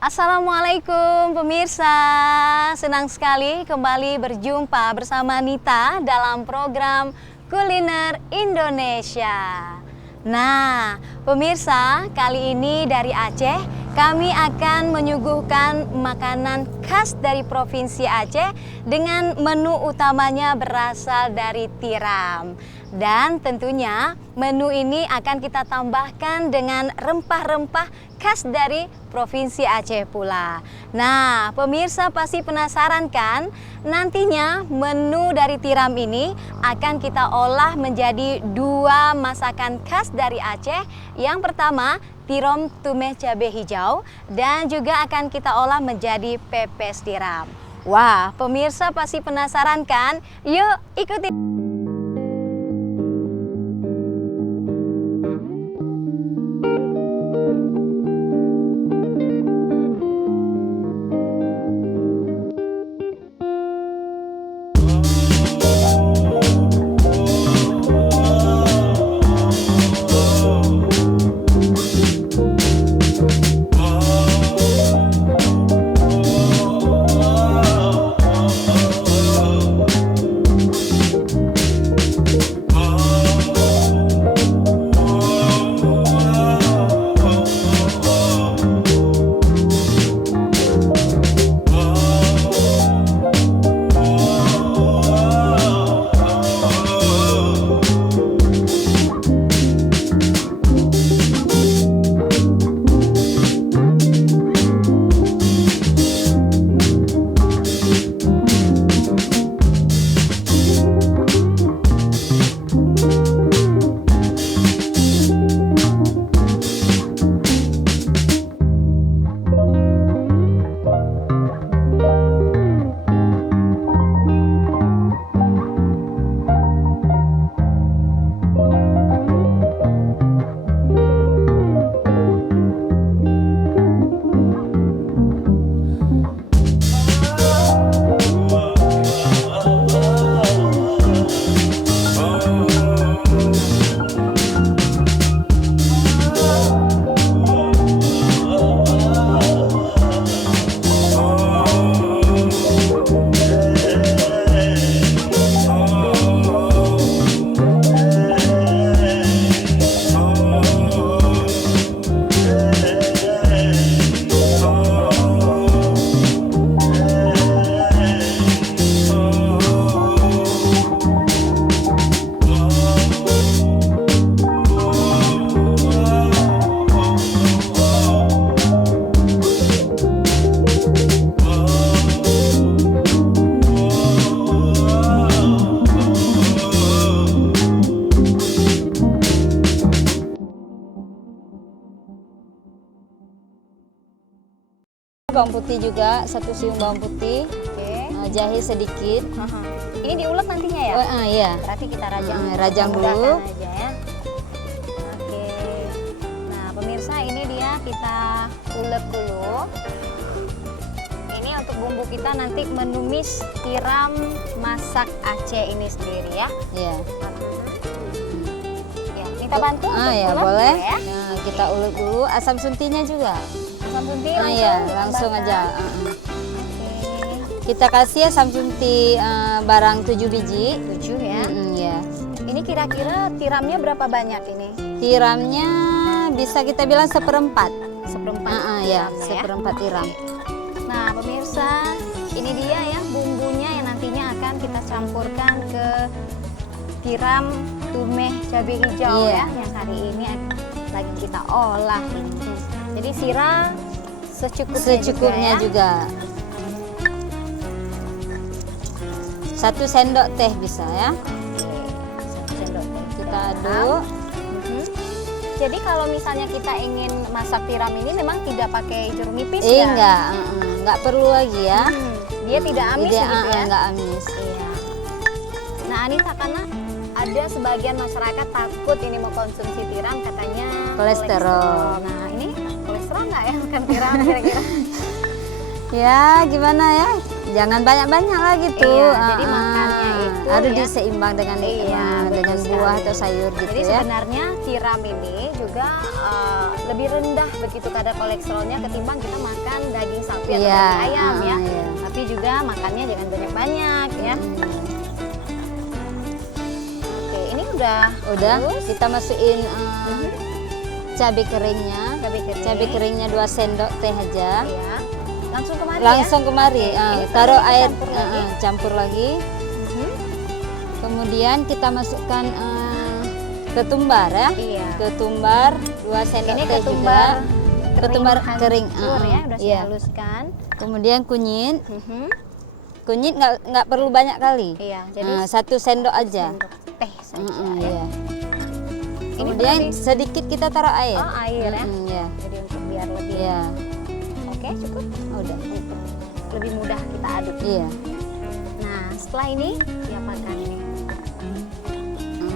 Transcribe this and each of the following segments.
Assalamualaikum pemirsa, senang sekali kembali berjumpa bersama Nita dalam program Kuliner Indonesia. Nah, pemirsa, kali ini dari Aceh kami akan menyuguhkan makanan khas dari Provinsi Aceh dengan menu utamanya berasal dari tiram. Dan tentunya menu ini akan kita tambahkan dengan rempah-rempah khas dari Provinsi Aceh pula. Nah, pemirsa pasti penasaran kan? Nantinya menu dari tiram ini akan kita olah menjadi dua masakan khas dari Aceh. Yang pertama, tiram tumeh cabai hijau, dan juga akan kita olah menjadi pepes tiram. Wah, pemirsa pasti penasaran kan? Yuk ikuti. Bawang putih juga, 1 siung bawang putih. Oke. Jahe sedikit. Ini diulek nantinya ya? Iya. Berarti kita rajang. Rajang dulu. Aja ya. Oke. Nah, pemirsa, ini dia kita ulek dulu. Ini untuk bumbu kita nanti menumis tiram masak Aceh ini sendiri ya. Iya. Ya, minta bantu untuk Ya ulek boleh. ya? Nah, kita ulek dulu asam suntinya juga. Asam sunti Langsung aja. Oke. Kita kasih asam sunti barang 7 biji. 7 ya. Ya. Ini kira-kira tiramnya berapa banyak ini? Tiramnya bisa kita bilang 1/4. Seperempat. Ya, tiramnya 1/4 tiram. Nah, pemirsa, ini dia ya bumbunya yang nantinya akan kita campurkan ke tiram tumeh cabai hijau ya, yang hari ini lagi kita olah ini. Jadi sirah secukupnya juga. 1 sendok teh bisa ya. Oke, 1 sendok teh. Kita aduk. Jadi kalau misalnya kita ingin masak tiram ini memang tidak pakai jeruk nipis ya? Enggak perlu lagi ya. Dia tidak amis gitu ya? Enggak amis. Iya. Nah, Anita, karena ada sebagian masyarakat takut ini mau konsumsi tiram, katanya Kolesterol. Nah, ini kolesterol nggak ya makan tiram kira-kira? Ya, gimana ya? Jangan banyak-banyak lah gitu. Iya, jadi makannya itu harus ya. diseimbang dengan Iya, dengan betul buah sekali. atau sayur gitu Jadi ya. sebenarnya tiram ini juga lebih rendah begitu kadar kolesterolnya ketimbang kita makan daging sapi atau Iya, daging ayam ya. iya. Tapi juga makannya jangan banyak-banyak ya. Oke, ini udah halus. Kita masukin cabai keringnya. Cabai kering. 2 sendok teh aja. Iya. Langsung kemari Langsung ya. kemari. Ini Taruh kita air, campur lagi. campur lagi. Kemudian kita masukkan ketumbar ya. Iya. Ketumbar 2 sendok Ini teh ketumbar juga. Ketumbar kering. hancur ya, udah saya Iya. haluskan. Kemudian kunyit. Kunyit nggak perlu banyak kali. Iya, jadi 1 sendok aja. sendok teh saja ya. Iya. Ini Kemudian berarti- sedikit kita taruh air. Oh, air ya. Iya. Jadi untuk biar lebih Iya. oke cukup Udah. lebih mudah kita aduk. Iya. Nah setelah ini diapakan ini?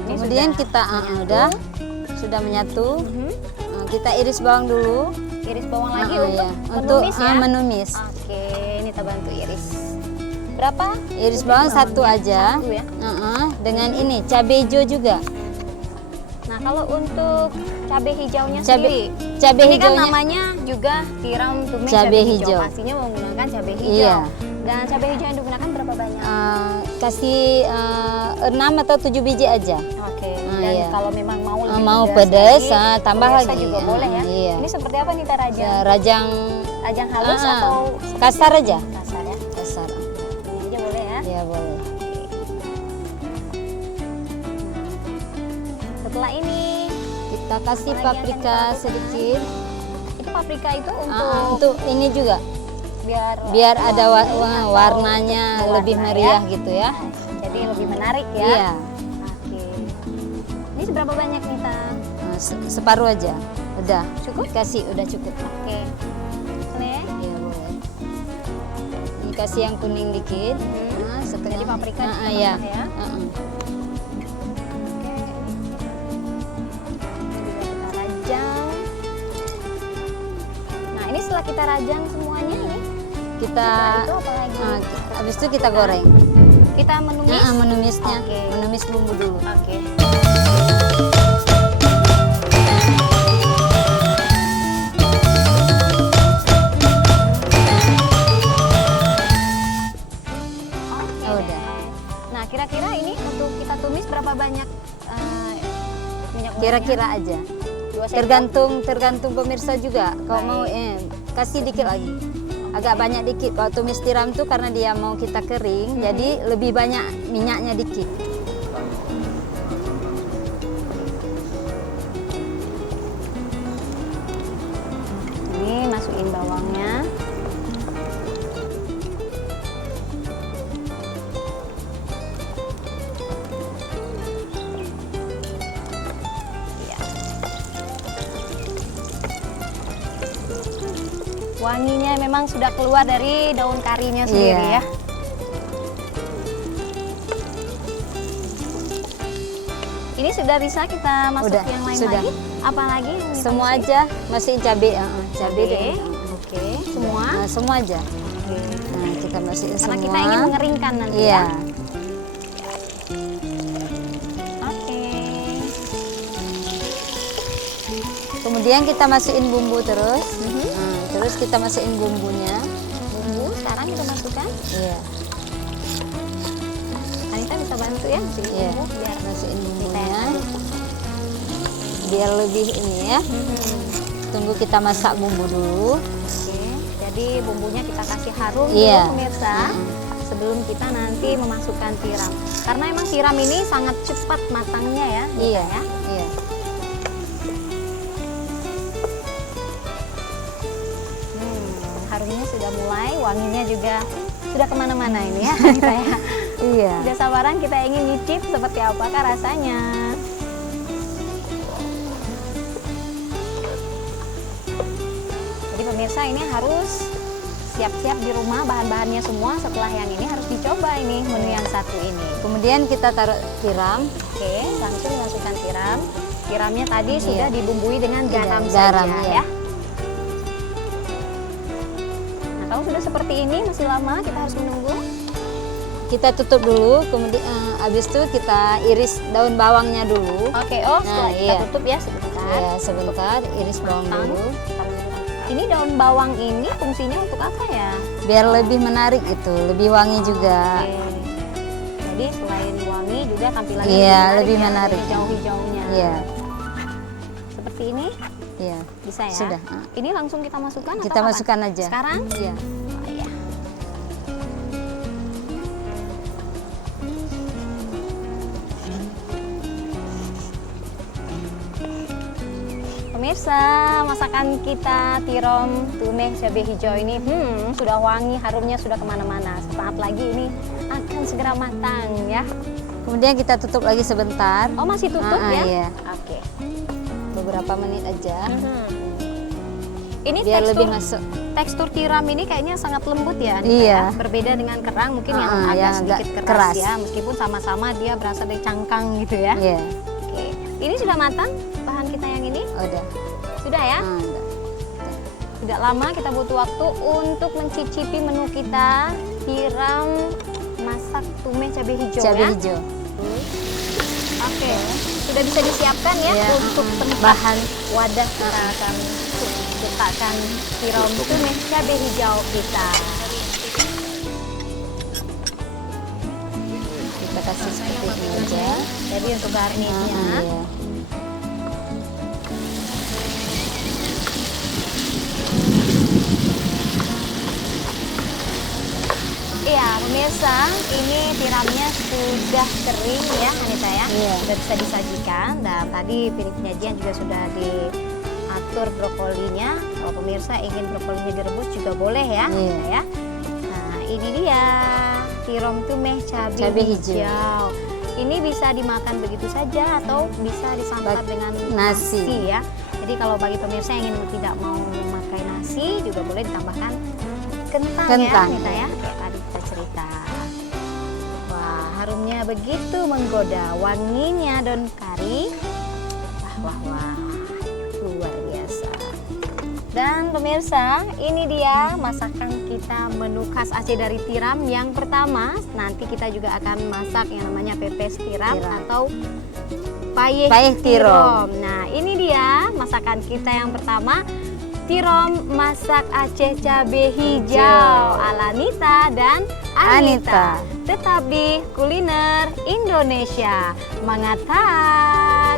Ini Kemudian sudah kita menyatu. udah sudah menyatu. Kita iris bawang dulu. Iris bawang lagi Iya. untuk menumis ya. menumis. Oke, ini kita bantu iris. Berapa? Iris bawang satu aja. Satu ya. Dengan ini cabai hijau juga. Nah kalau untuk cabai hijaunya Cabai sendiri, cabai ini kan hijaunya. namanya juga tiram tumis Cabai cabai hijau. hijau. Pastinya menggunakan cabai hijau. Iya. Dan cabai hijau yang digunakan berapa banyak? Kasih 6 atau 7 biji aja. Oke. Dan iya. kalau memang mau lebih Mau pedas pedas, lagi, tambah pemirsa lagi. juga boleh ya. Iya. Ini seperti apa nih Rajang? Rajang Rajang halus atau kasar aja. kasar ya? Kasar. Ini aja boleh ya. Iya boleh. Setelah ini Kita kasih Apa lagi yang paprika akan kita sedikit. itu paprika itu untuk Untuk ini juga biar ada atau warnanya untuk lebih warna meriah ya. gitu ya. Jadi lebih menarik ya. Iya. Oke. Ini seberapa banyak nih Ta? Separuh aja. Udah. Cukup? Kasih udah cukup. Oke. Ini ya. Iya boleh. Ini kasih yang kuning dikit. Setengah. Jadi paprika kita iya. tambah ya. Oke. Ini juga kita rajang. Nah ini setelah kita rajang semuanya ini, Kita setelah itu apa lagi? habis itu kita goreng. Kita menumis. Menumisnya. Oke. Menumis bumbu dulu. Oke. Oke Oh, deh. udah. Nah kira-kira ini untuk kita tumis berapa banyak minyak gorengnya? Kira-kira aja. 2 sendok? Tergantung pemirsa juga. Kalau mau kasih dikit lagi. Agak banyak dikit. Kalau tumis tiram tuh karena dia mau kita kering, jadi lebih banyak minyaknya dikit. Ini masukin bawangnya. Iya. Wanginya memang sudah keluar dari daun karinya sendiri Iya. ya. Ini sudah bisa kita masuk Udah, yang lain sudah. lagi? Apa lagi? yang kita Semua masukin? aja, masukin cabai, cabai Oke. deh. Oke, semua. Semua aja. Oke. Nah, kita masukin Karena semua. kita ingin mengeringkan nanti Iya. ya. Oke. Kemudian kita masukin bumbu terus. Terus kita masukin bumbunya. Bumbu sekarang kita masukkan. Iya. Anita bisa bantu ya masukin Iya. bumbu biar Masukin kita bumbunya. yang aduk. Biar lebih ini ya. Tunggu kita masak bumbu dulu. Oke. Jadi bumbunya kita kasih harum Iya. dulu pemirsa. Sebelum kita nanti memasukkan tiram. Karena emang tiram ini sangat cepat matangnya ya. Iya. Ya. Iya. Harumnya sudah mulai, wanginya juga sudah kemana-mana ini ya. Saya Iya. tidak sabaran kita ingin nyicip seperti apakah rasanya. Jadi pemirsa ini harus siap-siap di rumah bahan-bahannya semua. Setelah yang ini harus dicoba ini menu yang satu ini. Kemudian kita taruh tiram. Oke, langsung dimasukkan tiram. Tiramnya tadi sudah dibumbui dengan garam, garam, saja iya. ya. Nah, kalau sudah seperti ini masih lama kita harus menunggu. kita tutup dulu, kemudian habis itu kita iris daun bawangnya dulu. Oke, oh setelah Nah, kita iya. tutup ya sebentar. Ya, sebentar iris bawang Matang. dulu. Ini daun bawang ini fungsinya untuk apa ya? Biar lebih menarik itu, lebih wangi juga. Oke. Jadi selain wangi juga tampilannya Iya, lebih ya, menarik. adanya hijau-hijaunya. Iya, Seperti ini iya. bisa ya? Sudah. Ini langsung kita masukkan Kita atau kapan? masukkan aja. Sekarang? Iya. Oh, iya. Pemirsa, masakan kita tiram tume cabai hijau ini sudah wangi, harumnya sudah kemana-mana. Sesaat lagi ini akan segera matang ya. Kemudian kita tutup lagi sebentar. Oh masih tutup ya? Iya. Oke. Beberapa menit aja. Ini Biar lebih tekstur, masuk. tekstur tiram ini kayaknya sangat lembut ya, Anita, Iya. ya? Berbeda dengan kerang mungkin yang agak yang sedikit agak keras, keras. ya, meskipun sama-sama dia berasal dari cangkang gitu ya. Iya. Oke, ini sudah matang bahan kita yang ini? Udah. Sudah ya? Udah. Tidak lama kita butuh waktu untuk mencicipi menu kita tiram masak tume cabai hijau Cabai ya. hijau. Oke, sudah bisa disiapkan ya Iya, untuk tempat bahan. wadah kita akan letakkan tiram tume cabai hijau kita. Kita kasih seperti ini aja. Jadi untuk garnisnya. Iya. Iya, pemirsa, ini tiramnya sudah kering ya, Anita ya. Iya. Sudah bisa disajikan dan tadi piring penyajian juga sudah diatur brokolinya. Kalau pemirsa ingin brokolinya direbus juga boleh ya, Iya. Anita ya. Nah, ini dia tiram tume cabai Cabai hijau. hijau. Ini bisa dimakan begitu saja atau bisa disantap dengan nasi. ya. Jadi kalau bagi pemirsa yang ingin tidak mau memakai nasi juga boleh ditambahkan kentang, Kentang. ya, Anita ya. Kayak tadi kita cerita. Wah, harumnya begitu menggoda, wanginya daun kari. Wah, luar biasa. Dan pemirsa, ini dia masakan kita menu khas Aceh dari tiram. Yang pertama, nanti kita juga akan masak yang namanya pepes tiram Tiram. atau payeh Payeh tiram. Nah, ini dia masakan kita yang pertama. Tiram masak Aceh cabai hijau ala Nita dan Anita. Anita. Tetap di Kuliner Indonesia. Mangatat.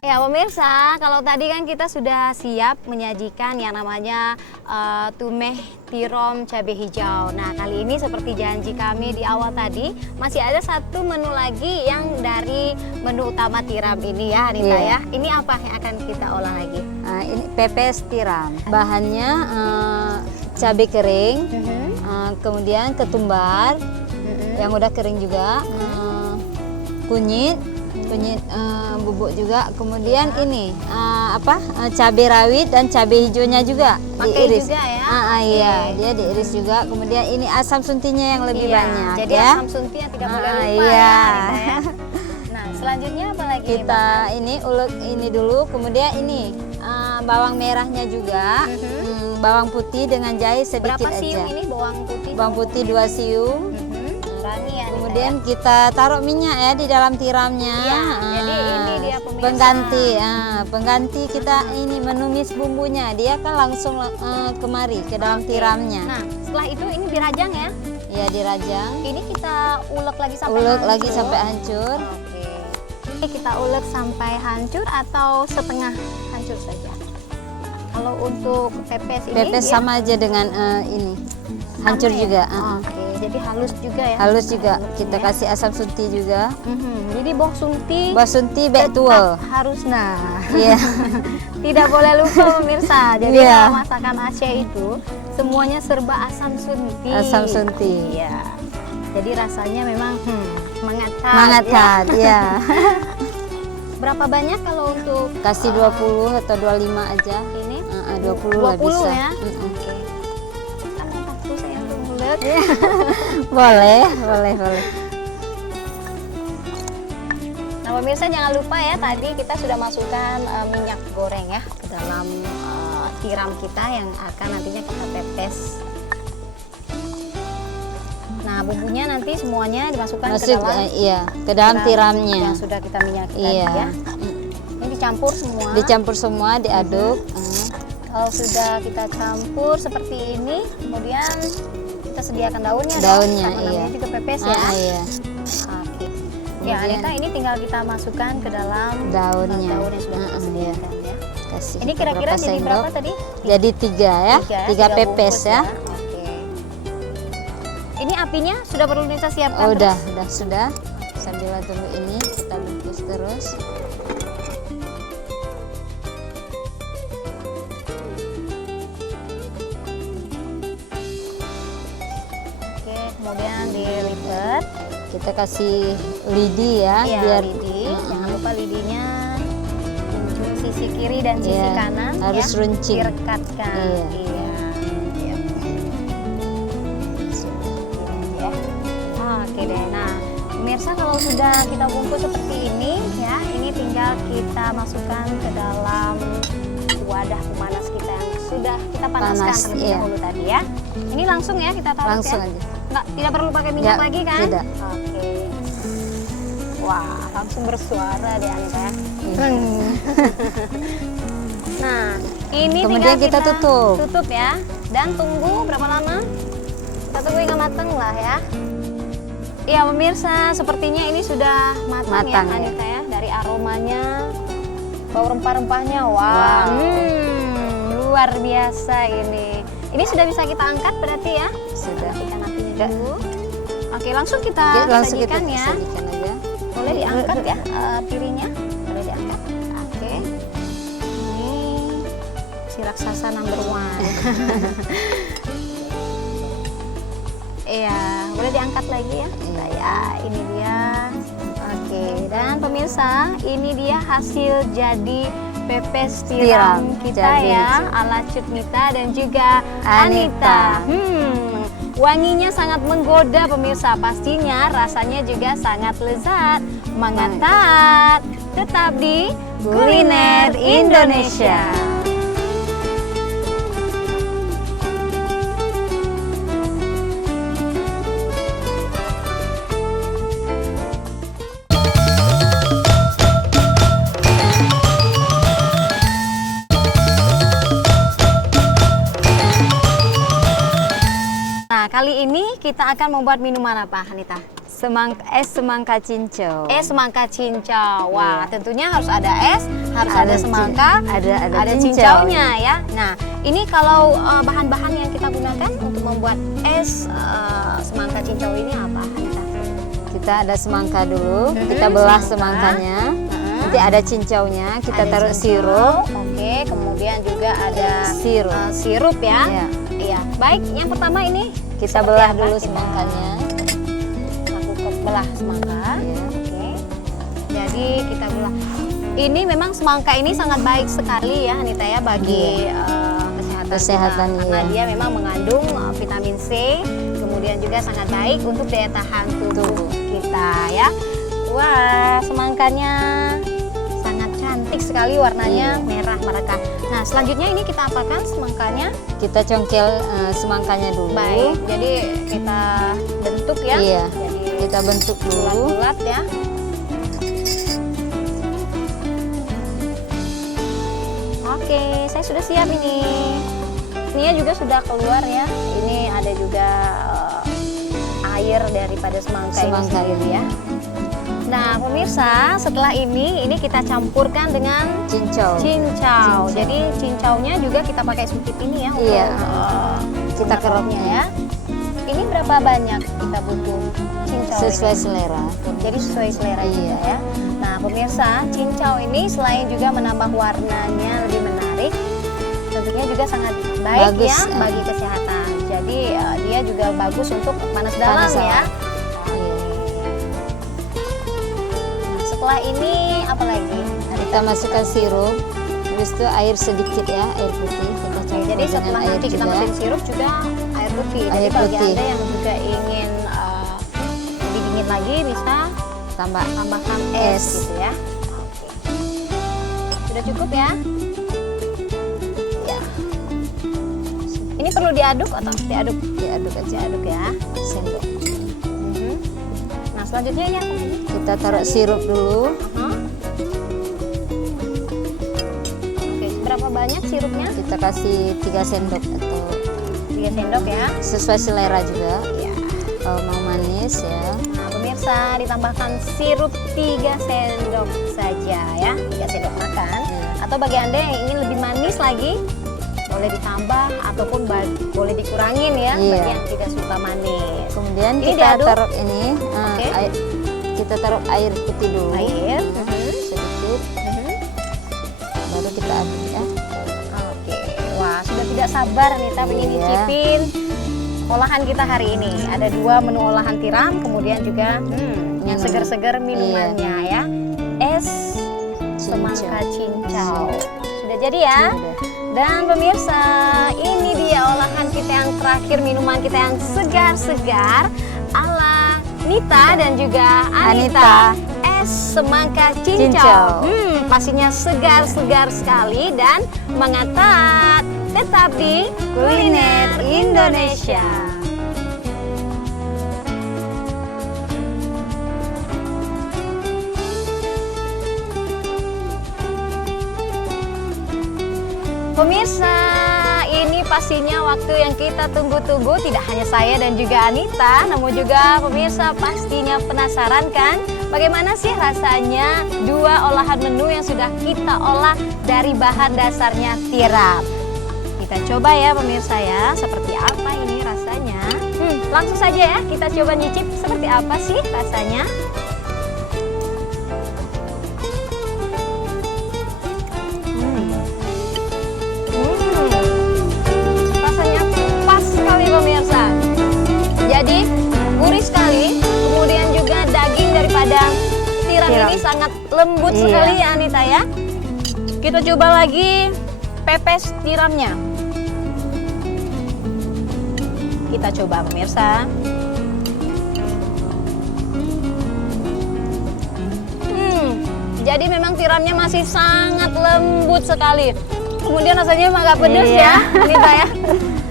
Ya pemirsa, kalau tadi kan kita sudah siap menyajikan yang namanya tumeh tiram cabai hijau. Nah kali ini seperti janji kami di awal tadi, masih ada satu menu lagi yang dari menu utama tiram ini ya Anita Iya. ya. Ini apa yang akan kita olah lagi? Ini pepes tiram. Bahannya cabai kering, kemudian ketumbar yang udah kering juga, kunyit bubuk juga, kemudian ini cabai rawit dan cabai hijaunya juga Pakai diiris. juga ya? Iya, Oke. dia diiris juga. Kemudian ini asam suntinya yang lebih Iya, banyak jadi ya. asam sunti yang tidak boleh lupa Iya. ya Anita ya. Nah selanjutnya apa lagi? nih, Kita Bang? ini ulek ini dulu, kemudian ini bawang merahnya juga, bawang putih dengan jahe sedikit Berapa siung aja. ini bawang putih? Bawang putih 2 siung. Rani ya. Anita, Kemudian kita taruh minyak ya di dalam tiramnya. Iya, jadi ini dia pemirsa. Pengganti kita ini menumis bumbunya. Dia kan langsung kemari ke dalam Oke. tiramnya. Nah, setelah itu ini dirajang ya. Ya dirajang, Ini kita ulek lagi sampai ulek hancur. lagi sampai hancur. Oke. Ini kita ulek sampai hancur atau setengah hancur saja. Kalau untuk pepes ini Pepes dia sama aja dengan ini. Hancur sama ya? juga. Oke, jadi halus juga ya. Halus juga. Halus Kita ya. kasih asam sunti juga. Jadi boh sunti Basunti bek tetap tuel. harus Iya. tidak boleh lupa pemirsa. Jadi Iya. kalau masakan Aceh itu semuanya serba asam sunti. Asam sunti. Iya. Jadi rasanya memang mengatakan. Mangatat, ya. Berapa banyak kalau untuk Kasih 20 atau 25 aja. ini? 20 lah 20 bisa. ya? Mm-mm. Oke. Aku saya bulat. Boleh, boleh, boleh. Nah pemirsa jangan lupa ya, tadi kita sudah masukkan minyak goreng ya ke dalam tiram kita yang akan nantinya kita pepes. Nah bumbunya nanti semuanya dimasukkan ke Masuk, dalam iya, ke dalam tiramnya. yang sudah kita minyaki tadi Iya. ya. Ini dicampur semua. Dicampur semua, diaduk. Kalau sudah kita campur seperti ini, kemudian kita sediakan daunnya. Daunnya, dong, karena iya. namanya juga pepes ya. Iya. Oke. Ya Kemudian- Anita, ini tinggal kita masukkan ke dalam Daunnya. daun yang sudah kita Iya. sediakan ya. Kasih Ini kira-kira beberapa jadi sendok. berapa tadi? Jadi 3 ya, 3 pepes bungkus ya. Oke. Ini apinya sudah perlu kita siapkan Oh, terus? sudah. Sambil tunggu ini kita bungkus terus. Oke, kemudian dilipat. Kita kasih lidi ya, Iya, biar lidi. Mm-mm. Jangan lupa lidinya menuju sisi kiri dan sisi Iya, kanan harus ya. runcing. Direkatkan. Iya. Iya. Iya. Ya. Oke deh. Nah, pemirsa kalau sudah kita bungkus seperti ini ya, ini tinggal kita masukkan ke dalam wadah pemanas kita yang sudah kita panaskan Panas, terlebih iya. dahulu tadi ya. Ini langsung ya kita taruh Langsung ya. aja. Nggak, tidak perlu pakai minyak Nggak, lagi kan? tidak. Oke. Wah, langsung bersuara deh Anita ya. Iya. Nah, ini Kemudian tinggal kita tutup. Tutup ya. Dan tunggu berapa lama? Kita tunggu hingga matang lah ya. Iya pemirsa, sepertinya ini sudah matang, Matang, ya ya. Anita ya. Dari aromanya, bau rempah-rempahnya, wah, Wow. luar biasa ini. Ini sudah bisa kita angkat berarti ya? Sudah. Matikan apinya Ya. dulu. Oke, langsung kita Oke, langsung kita sajikan ya. sajikan aja. Boleh diangkat ya piringnya, boleh diangkat. Oke. Ini si raksasa number one. Iya, boleh diangkat lagi ya. Iya. Ya, ini dia. Oke, dan pemirsa, ini dia hasil jadi pepes tiram Tiram, kita jadi. ya, ala Cutnita dan juga Anita. Anita. Wanginya sangat menggoda pemirsa, pastinya rasanya juga sangat lezat, mengataat. Tetap di Kuliner Indonesia. Nah, kali ini kita akan membuat minuman apa, Anita? Semangka cincau. Semangka cincau. Wah, Iya. tentunya harus ada es, harus ada semangka, ada cincaunya ya. Nah, ini kalau bahan-bahan yang kita gunakan untuk membuat es semangka cincau ini apa, Anita? Kita ada semangka dulu, Mhm, kita belah semangka. semangkanya. Heeh. Nanti ada cincaunya, kita Ada taruh cincau. sirup. Oke, kemudian juga ada Sirup. sirup ya. Iya. Iya. Baik, yang pertama ini Kita seperti belah apa? dulu Kita semangkanya. lakukan belah semangka. Iya. Oke. Jadi kita belah. Ini memang semangka ini sangat baik sekali ya Anita ya bagi kesehatan kita. Karena iya. dia memang mengandung vitamin C, kemudian juga sangat baik untuk daya tahan tubuh kita ya. Wah, semangkanya sangat cantik sekali warnanya, Iya. merah mereka. Nah, selanjutnya ini kita apakan semangkanya? Kita congkel semangkanya dulu. Baik, jadi kita bentuk ya. Iya. Jadi Kita bentuk dulu. bulat-bulat ya. Oke, saya sudah siap ini. Ininya juga sudah keluar ya. Ini ada juga air daripada semangka ini Semangka sendiri ya. Nah, pemirsa, setelah ini kita campurkan dengan Cincau. cincau. Cincau. Jadi cincaunya juga kita pakai sedikit ini ya. Iya. Untuk Kita keroknya ya. Ini berapa banyak kita butuh cincau Sesuai ini? selera. Jadi sesuai selera Iya. juga ya. Nah, pemirsa, cincau ini selain juga menambah warnanya lebih menarik, tentunya juga sangat baik Bagus, ya bagi kesehatan. Jadi dia juga bagus untuk panas dalam Panas ya. dalam. Iya. Nah, setelah setelah ini apa lagi? Kita masukkan sirup, habis itu air sedikit ya, air putih. Kita campur Jadi dengan setelah air nanti kita juga. masukin sirup juga air putih. Jadi Air bagi putih. Anda yang juga ingin lebih dingin lagi bisa tambahkan es gitu ya. Oke. Sudah cukup ya? Ya. Ini perlu diaduk atau diaduk? Diaduk aja, Diaduk ya. sendok. Nah selanjutnya ya apa lagi? Kita taruh sirup dulu. Oke, berapa banyak sirupnya? Kita kasih 3 sendok atau 3 sendok ya. sesuai selera juga. Ya. Kalau mau manis ya. Nah, pemirsa ditambahkan sirup 3 sendok saja ya. 3 sendok makan. Atau bagi Anda yang ingin lebih manis lagi, boleh ditambah ataupun boleh dikurangin ya. Iya. Bagi yang tidak suka manis. Kemudian Ini kita diaduk? taruh ini, Oke. kita taruh air putih dulu. Air. Sedikit, baru kita aduk ya. Oke. Wah, sudah tidak sabar nih kita ingin Iya. nyicipin olahan kita hari ini. Ada 2 menu olahan tiram, kemudian juga yang Minum. segar-segar minumannya ya. Es semangka cincau. Sudah jadi ya? Udah. Dan pemirsa, ini dia olahan kita yang terakhir, minuman kita yang segar-segar ala Nita dan juga Anita. Es semangka cincau. Cincau. Pastinya segar-segar sekali dan mengatakan tetap di Kuliner Indonesia. Pemirsa, ini pastinya waktu yang kita tunggu-tunggu, tidak hanya saya dan juga Anita, namun juga pemirsa pastinya penasaran kan bagaimana sih rasanya 2 olahan menu yang sudah kita olah dari bahan dasarnya tiram. Kita coba ya pemirsa ya, seperti apa ini rasanya. Langsung saja ya, kita coba nyicip seperti apa sih rasanya. Rasanya pas sekali pemirsa. Jadi gurih sekali, kemudian juga daging daripada tiram ini sangat lembut Iya. sekali ya Anita ya. Kita coba lagi pepes tiramnya. Kita coba pemirsa. Jadi memang tiramnya masih sangat lembut sekali. Kemudian rasanya agak pedas Iya. ya, Anita ya.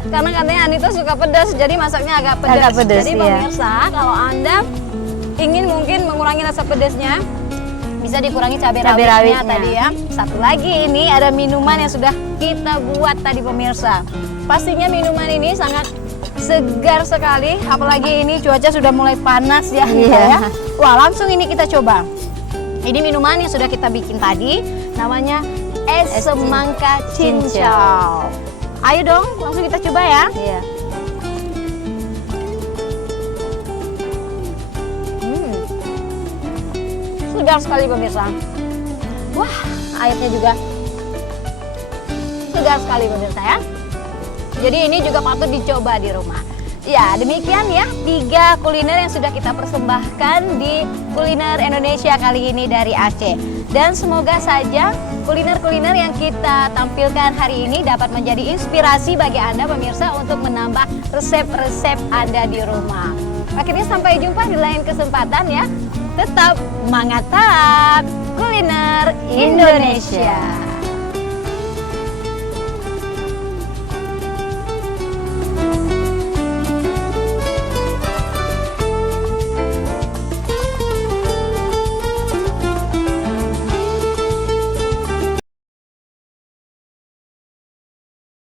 Karena katanya Anita suka pedas, jadi masaknya agak pedas. Agak pedas, Jadi iya. pemirsa, kalau Anda ingin mungkin mengurangi rasa pedasnya, bisa dikurangi cabai rawitnya rawitnya. tadi ya. Satu lagi ini ada minuman yang sudah kita buat tadi pemirsa. Pastinya minuman ini sangat segar sekali, apalagi ini cuaca sudah mulai panas ya, Anita Iya. ya. Wah, langsung ini kita coba. Ini minuman yang sudah kita bikin tadi, namanya es semangka cincau. Ayo dong, langsung kita coba ya. Iya. Segar sekali pemirsa. Wah, airnya juga segar sekali pemirsa ya. Jadi ini juga patut dicoba di rumah. Ya, demikian ya 3 kuliner yang sudah kita persembahkan di Kuliner Indonesia kali ini dari Aceh. Dan semoga saja kuliner-kuliner yang kita tampilkan hari ini dapat menjadi inspirasi bagi Anda pemirsa untuk menambah resep-resep Anda di rumah. Akhirnya sampai jumpa di lain kesempatan ya. Tetap mantap kuliner Indonesia.